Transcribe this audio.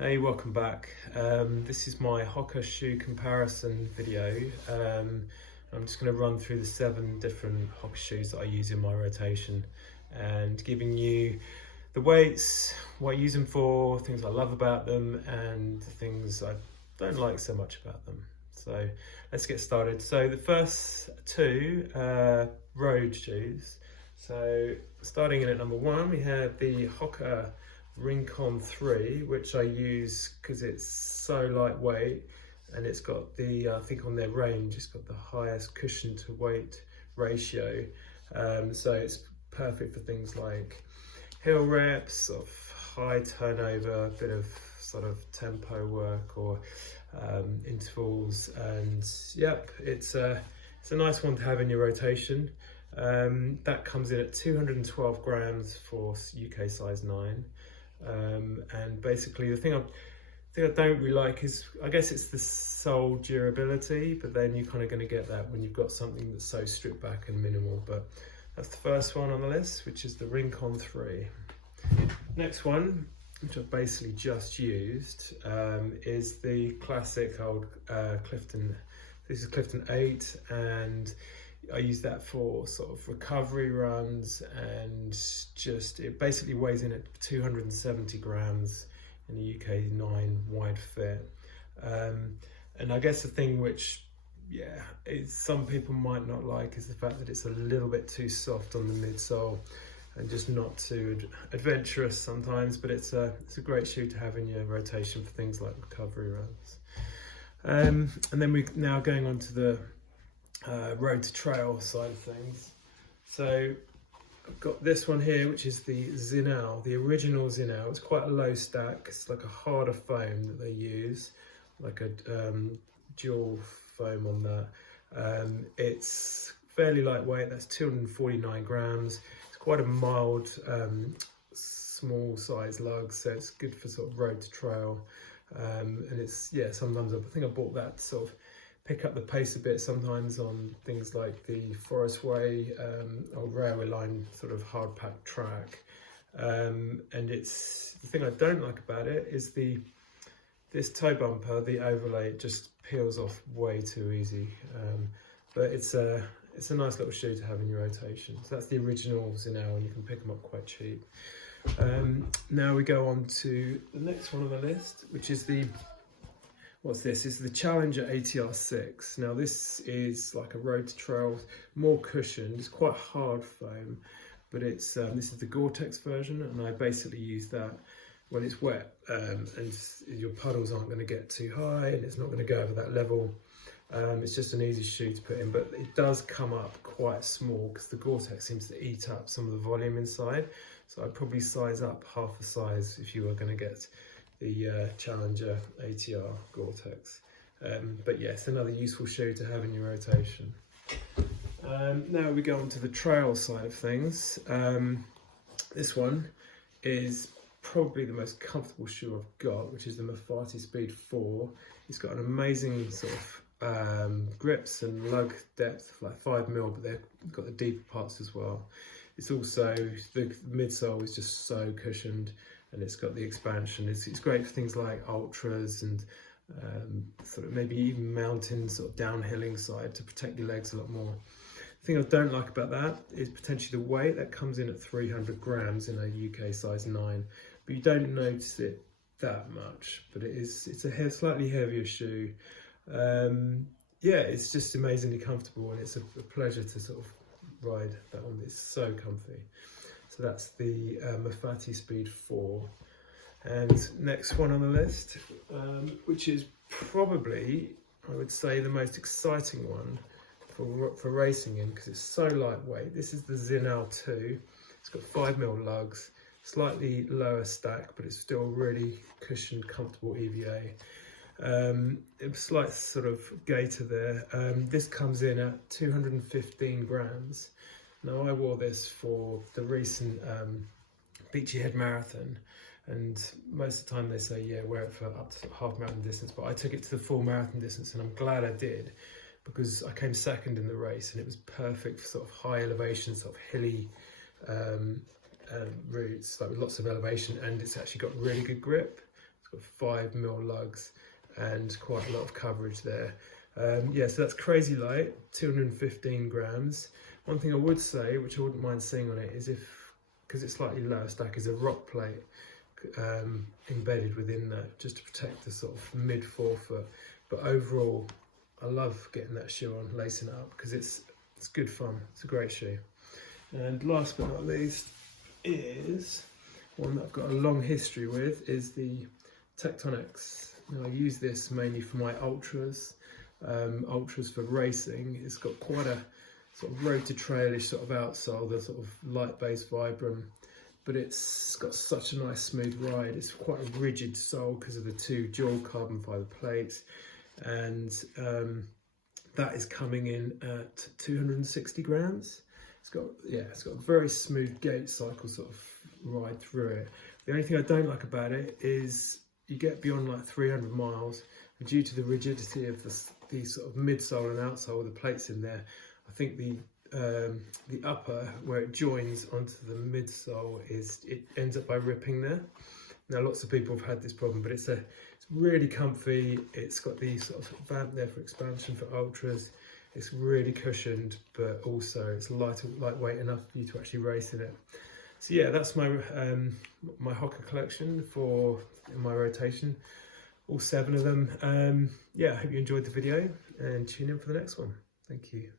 Hey, welcome back. This is my Hoka shoe comparison video. I'm just going to run through the 7 different Hoka shoes that I use in my rotation and giving you the weights, what I use them for, things I love about them and things I don't like so much about them. So let's get started. So the first 2 road shoes. So starting in at number 1, we have the Hoka Ringcon 3, which I use because it's so lightweight and it's got the, I think on their range, it's got the highest cushion to weight ratio. So it's perfect for things like hill reps, of high turnover, a bit of sort of tempo work or intervals. And yep, it's a nice one to have in your rotation. That comes in at 212 grams for UK size 9. And basically the thing I don't really like is, I guess it's the sole durability, but then you're kind of going to get that when you've got something that's so stripped back and minimal. But that's the first one on the list, which is the Ringcon 3. Next one, which I've basically just used, is the classic old Clifton. This is Clifton 8, and I use that for sort of recovery runs, and just it basically weighs in at 270 grams in the UK 9 wide fit. And I guess the thing which, yeah, some people might not like is the fact that it's a little bit too soft on the midsole and just not too adventurous sometimes, but it's a great shoe to have in your rotation for things like recovery runs. And then we're now going on to the road to trail side of things. So I've got this one here, which is the Zenel, the original Zenel. It's quite a low stack. It's like a harder foam that they use, like a dual foam on that. It's fairly lightweight. That's 249 grams. It's quite a mild, small size lug, so it's good for sort of road to trail. And it's, yeah, sometimes I think I bought that sort of pick up the pace a bit sometimes on things like the Forest Way or railway line sort of hard packed track. And it's, the thing I don't like about it is this toe bumper, the overlay, it just peels off way too easy. But it's a nice little shoe to have in your rotation. So that's the original Zenel, and you can pick them up quite cheap. Now we go on to the next one on the list, which is the, what's this? It's the Challenger ATR 6. Now this is like a road to trail, more cushioned. It's quite hard foam, but it's this is the Gore-Tex version, and I basically use that when it's wet, and your puddles aren't going to get too high, and it's not going to go over that level. It's just an easy shoe to put in, but it does come up quite small because the Gore-Tex seems to eat up some of the volume inside. So I'd probably size up half the size if you were going to get the Challenger ATR Gore-Tex. But yes, another useful shoe to have in your rotation. Now we go on to the trail side of things. This one is probably the most comfortable shoe I've got, which is the Mavic Speed 4. It's got an amazing sort of grips and lug depth, like 5mm, but they've got the deeper parts as well. It's also, the midsole is just so cushioned, and it's got the expansion. It's great for things like ultras and sort of maybe even mountain sort of downhilling side to protect your legs a lot more. The thing I don't like about that is potentially the weight. That comes in at 300 grams in a UK size 9, but you don't notice it that much. But it's a slightly heavier shoe. Yeah, it's just amazingly comfortable, and it's a pleasure to sort of ride that one. It's so comfy. So that's the Mavic Speed 4. And next one on the list, which is probably, I would say, the most exciting one for racing in, because it's so lightweight. This is the Zenel 2. It's got 5mm lugs, slightly lower stack, but it's still really cushioned, comfortable EVA. A slight sort of gaiter there. This comes in at 215 grams. Now I wore this for the recent Beachy Head Marathon, and most of the time they say, yeah, wear it for up to half marathon distance, but I took it to the full marathon distance, and I'm glad I did, because I came second in the race, and it was perfect for sort of high elevation, sort of hilly routes, like with lots of elevation, and it's actually got really good grip. It's got 5mm lugs and quite a lot of coverage there. Yeah, so that's crazy light, 215 grams. One thing I would say, which I wouldn't mind seeing on it, is because it's slightly lower stack, is a rock plate embedded within that, just to protect the sort of mid forefoot. But overall, I love getting that shoe on, lacing it up, because it's good fun. It's a great shoe. And last but not least is one that I've got a long history with, is the Tectonics. Now, I use this mainly for my ultras for racing. It's got quite a sort of road to trailish sort of outsole, the sort of light base Vibram, but it's got such a nice smooth ride. It's quite a rigid sole because of the two dual carbon fibre plates, and that is coming in at 260 grams. It's got a very smooth gait cycle sort of ride through it. The only thing I don't like about it is you get beyond like 300 miles, and due to the rigidity of the sort of midsole and outsole with the plates in there, I think the upper, where it joins onto the midsole, it ends up by ripping there. Now, lots of people have had this problem, but it's really comfy. It's got the sort of vamp there for expansion for ultras. It's really cushioned, but also it's lightweight enough for you to actually race in it. So yeah, that's my my Hoka collection in my rotation, all 7 of them. Yeah, I hope you enjoyed the video, and tune in for the next one. Thank you.